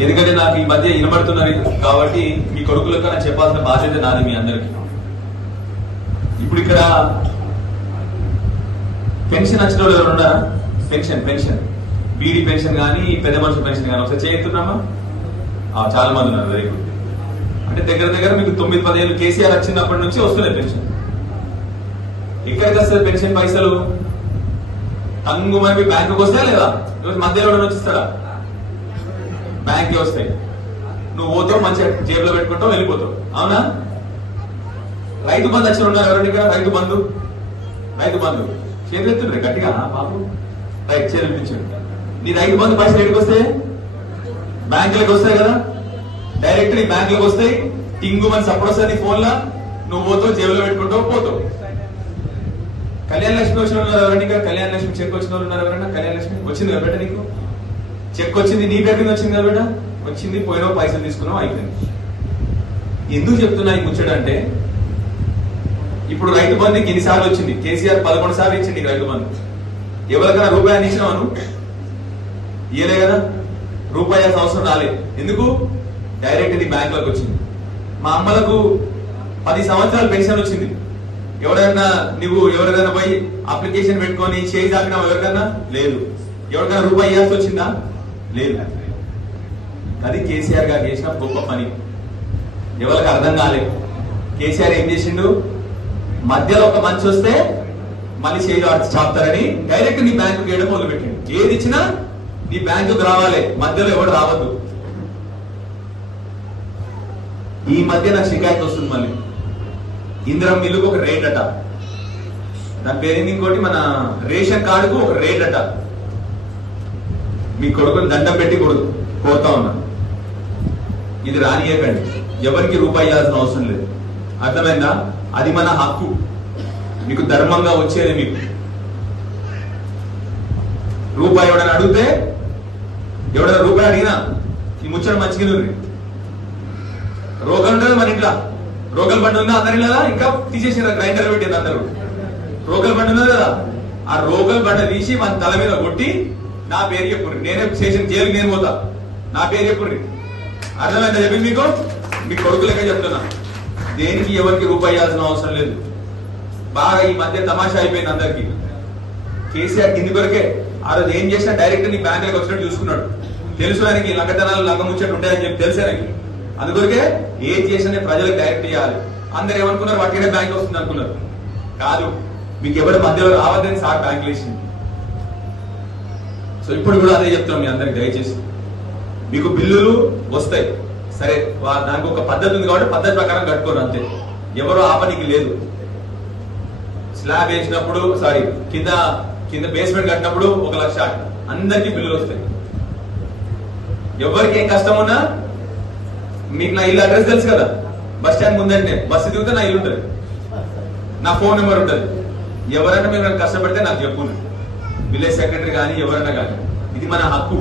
నాకు ఈ మధ్య వినబడుతున్నారు కాబట్టి మీ కొడుకులకు నాకు చెప్పాల్సిన బాధ్యత నాది మీ అందరికి. ఇప్పుడు ఇక్కడ పెన్షన్ వచ్చిన వాళ్ళు ఎవరు ఉన్నారా పెన్షన్ పెన్షన్. బీడీ పెన్షన్ కానీ పెద్ద మనుషుల పెన్షన్ కానీ ఒకసారి చేస్తున్నామా చాలా మంది ఉన్నారు వెరీ గుడ్ అంటే దగ్గర దగ్గర మీకు తొమ్మిది పదిహేను కేసీఆర్ వచ్చినప్పటి నుంచి వస్తున్నాయి పెన్షన్. ఎక్కడికి వస్తుంది పెన్షన్ పైసలు? టంగు మరి బ్యాంకుకి వస్తాయా లేదా? మధ్యలో ఎవరైనా వచ్చిస్తారా? బ్యాంక్కి వస్తాయి. నువ్వు పోతావు మంచిగా జేబులో పెట్టుకుంటావు వెళ్ళిపోతావు. అవునా? రైతు బంధు వచ్చిన ఉన్నారు ఎవరండి ఇక్కడ? రైతు బంధు? రైతు బంధు. చేతులు ఎత్తుండ్రే గట్టిగా. బాబు. రైట్ చేతులు నీ రైతు బంధు పైసలు ఎక్కడికి వస్తాయి? బ్యాంకులకు వస్తాయి కదా. డైరెక్ట్ నీ బ్యాంకులకు వస్తాయి. టింగు మన సపోర్ట్ వస్తుంది ఫోన్ లా నువ్వు పోతావు జేబులో పెట్టుకుంటావు పోతావు. కళ్యాణ లక్ష్మి వచ్చిన వాళ్ళు ఎవరండి కళ్యాణ లక్ష్మి చెక్ వచ్చిన వాళ్ళు ఉన్నారు ఎవరన్నా? కళ్యాణ లక్ష్మి వచ్చింది కదా నీకు? చెక్ వచ్చింది నీ దగ్గర వచ్చింది కదా బేట వచ్చింది పోయినా పైసలు తీసుకున్నావు అయిపోయింది. ఎందుకు చెప్తున్నా ఈ ముచ్చట అంటే ఇప్పుడు రైతు బంధుకి ఎన్నిసార్లు వచ్చింది? కేసీఆర్ పదకొండు సార్లు ఇచ్చింది రైతు బంధు. ఎవరికైనా రూపాయి ఇచ్చినావు ఇయలే కదా. రూపాయి సంవత్సరం అవసరం ఎందుకు? డైరెక్ట్ ఇది బ్యాంకులకు వచ్చింది. మా అమ్మలకు పది సంవత్సరాలు పెన్షన్ వచ్చింది. ఎవరైనా నువ్వు ఎవరికైనా పోయి అప్లికేషన్ పెట్టుకొని చేయి దాకినా ఎవరికన్నా లేదు. ఎవరికైనా రూపాయి ఇవ్వాల్సి వచ్చిందా? లేదు అది కేసీఆర్ గారు చేసిన గొప్ప పని. ఎవరికి అర్థం కాలేదు కేసీఆర్ ఏం చేసిండు? మధ్యలో ఒక మంచి వస్తే మళ్ళీ చేయి చాపుతారని డైరెక్ట్ నీ బ్యాంకు వేయడం మొదలు పెట్టిండు. ఏది ఇచ్చినా నీ బ్యాంకుకు రావాలి. మధ్యలో ఎవడు రావద్దు. ఈ మధ్య నాకు షికాయత్ వస్తుంది మళ్ళీ. ఇందిరం మిల్లుకు ఒక రేట్ అట. దాని పేరు ఇంకోటి? మన రేషన్ కార్డుకు ఒక రేట్ అట. మీ కొడుకుని దండం పెట్టి కొడు కోరుతా ఉన్నా. ఇది రానియకండి. ఎవరికి రూపాయి ఇవ్వాల్సిన అవసరం లేదు. అర్థమైందా? అది మన హక్కు. మీకు ధర్మంగా వచ్చేది మీకు. రూపాయి ఎవడని అడిగితే ఎవడైనా రూపాయి అడిగినా ఈ ముచ్చట మంచిగా ఉంది రోగం ఉండదు మన ఇంట్లో. రోగల్ బండి ఉందా అందరి ఇంకా తీసేసారు గ్రైండర్ పెట్టింది అందరూ. రోగల్ బండి ఉన్నది కదా. ఆ రోగల్ బండ తీసి మన తల మీద కొట్టి నా పేరు చెప్పుర్రి. నేనే చేసిన జైలు నేను పోతా. నా పేరు చెప్పుర్రి. అర్థమైందా చెప్పి మీకు? మీ కొడుకులకే చెప్తున్నా. దేనికి ఎవరికి రూపాయి ఇవ్వాల్సిన అవసరం లేదు. బాగా ఈ మధ్య తమాషా అయిపోయింది అందరికి. కేసీఆర్ కింది కొరకే ఆ రోజు ఏం చేసినా డైరెక్ట్ నీ బ్యాంకులకు వచ్చినట్టు చూసుకున్నాడు. తెలుసు ఆయనకి లంగతనాలు లంగ ముచ్చట్లు ఉంటాయని చెప్పి తెలుసు ఆయనకి. అందుకొరకే ఏం చేసినా ప్రజలకు డైరెక్ట్ చేయాలి అందరు ఏమనుకున్నారు? వాటికే బ్యాంక్ వస్తుంది అనుకున్నారు. కాదు మీకు ఎవరి మధ్యలో రావద్దని సార్ బ్యాంక్ వేసింది సో ఇప్పుడు కూడా అదే చెప్తున్నాం మీ అందరికి దయచేసి. మీకు బిల్లులు వస్తాయి. సరే వా- దానికి ఒక పద్ధతి ఉంది కాబట్టి పద్ధతి ప్రకారం కట్టుకోరు అంతే. ఎవరు ఆపనికి లేదు. స్లాబ్ వేసినప్పుడు సారీ కింద కింద బేస్మెంట్ కట్టినప్పుడు ఒక లక్ష అందరికీ బిల్లులు వస్తాయి. ఎవరికి ఏం కష్టం ఉన్నా మీకు నా ఇల్లు అడ్రస్ తెలుసు కదా. బస్ స్టాండ్ ముందంటే బస్సు దిగితే నా ఇల్లు ఉంటుంది. నా ఫోన్ నెంబర్ ఉంటుంది. ఎవరైనా మీరు నన్ను కష్టపడితే నాకు చెప్పు విలేజ్ సెక్రటరీ కానీ ఎవరైనా కానీ. ఇది మన హక్కు.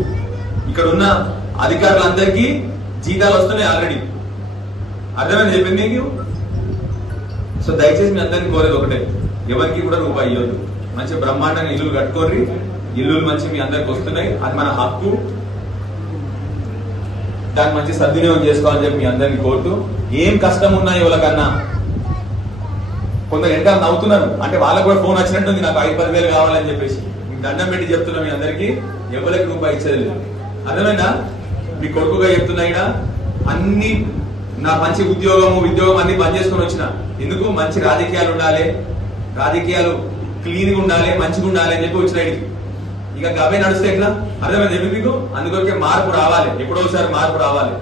ఇక్కడ ఉన్న అధికారులందరికీ జీతాలు వస్తున్నాయి ఆల్రెడీ అర్థమైంది? చెప్పింది మీకు? సో దయచేసి మీ అందరిని కోరేది ఒకటే. ఎవరికి కూడా రూపాయి ఇవ్వద్దు మంచి బ్రహ్మాండంగా ఇల్లు కట్టుకోర్రి. ఇల్లులు మంచి మీ అందరికి వస్తున్నాయి. అది మన హక్కు. దాన్ని మంచి సద్వినియోగం చేసుకోవాలని చెప్పి మీ అందరిని కోరుతూ ఏం కష్టం ఉన్నా ఎవరికన్నా కొందరు ఎంటర్ నవ్వుతున్నారు. అంటే వాళ్ళకు కూడా ఫోన్ వచ్చినట్టుంది నాకు ఐదు పదివేలు కావాలని చెప్పేసి. దండం పెట్టి చెప్తున్నా మీ అందరికి. ఎవరికి రూపాయి ఇచ్చేది లేదు. మీ కొడుకుగా చెప్తున్నా ఇక్కడ అన్ని నా మంచి ఉద్యోగము ఉద్యోగం అన్ని పని చేసుకొని వచ్చిన. ఎందుకు? మంచి రాజకీయాలు ఉండాలి. రాజకీయాలు క్లీన్గా ఉండాలి మంచిగా ఉండాలి అని చెప్పి వచ్చిన ఇక్కడికి. ఇక గవే నడిస్తే ఎట్లా? అర్థమైంది చెప్పి మీకు? అందుకొరకే మార్పు రావాలి. ఎప్పుడో ఒకసారి మార్పు రావాలి.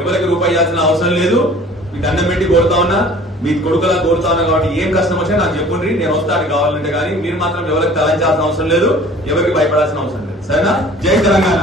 ఎవరికి రూపాయి ఇవ్వాల్సిన అవసరం లేదు. మీ దండం పెట్టి కోరుతా ఉన్నా. మీ కొడుకులా కోరుతాను కాబట్టి ఏం కష్టం వచ్చినా నాకు చెప్పుండ్రి నేను వస్తాను కావాలంటే కానీ మీరు మాత్రం ఎవరికి తలంచాల్సిన అవసరం లేదు ఎవరికి భయపడాల్సిన అవసరం లేదు. సరేనా? జై తెలంగాణ.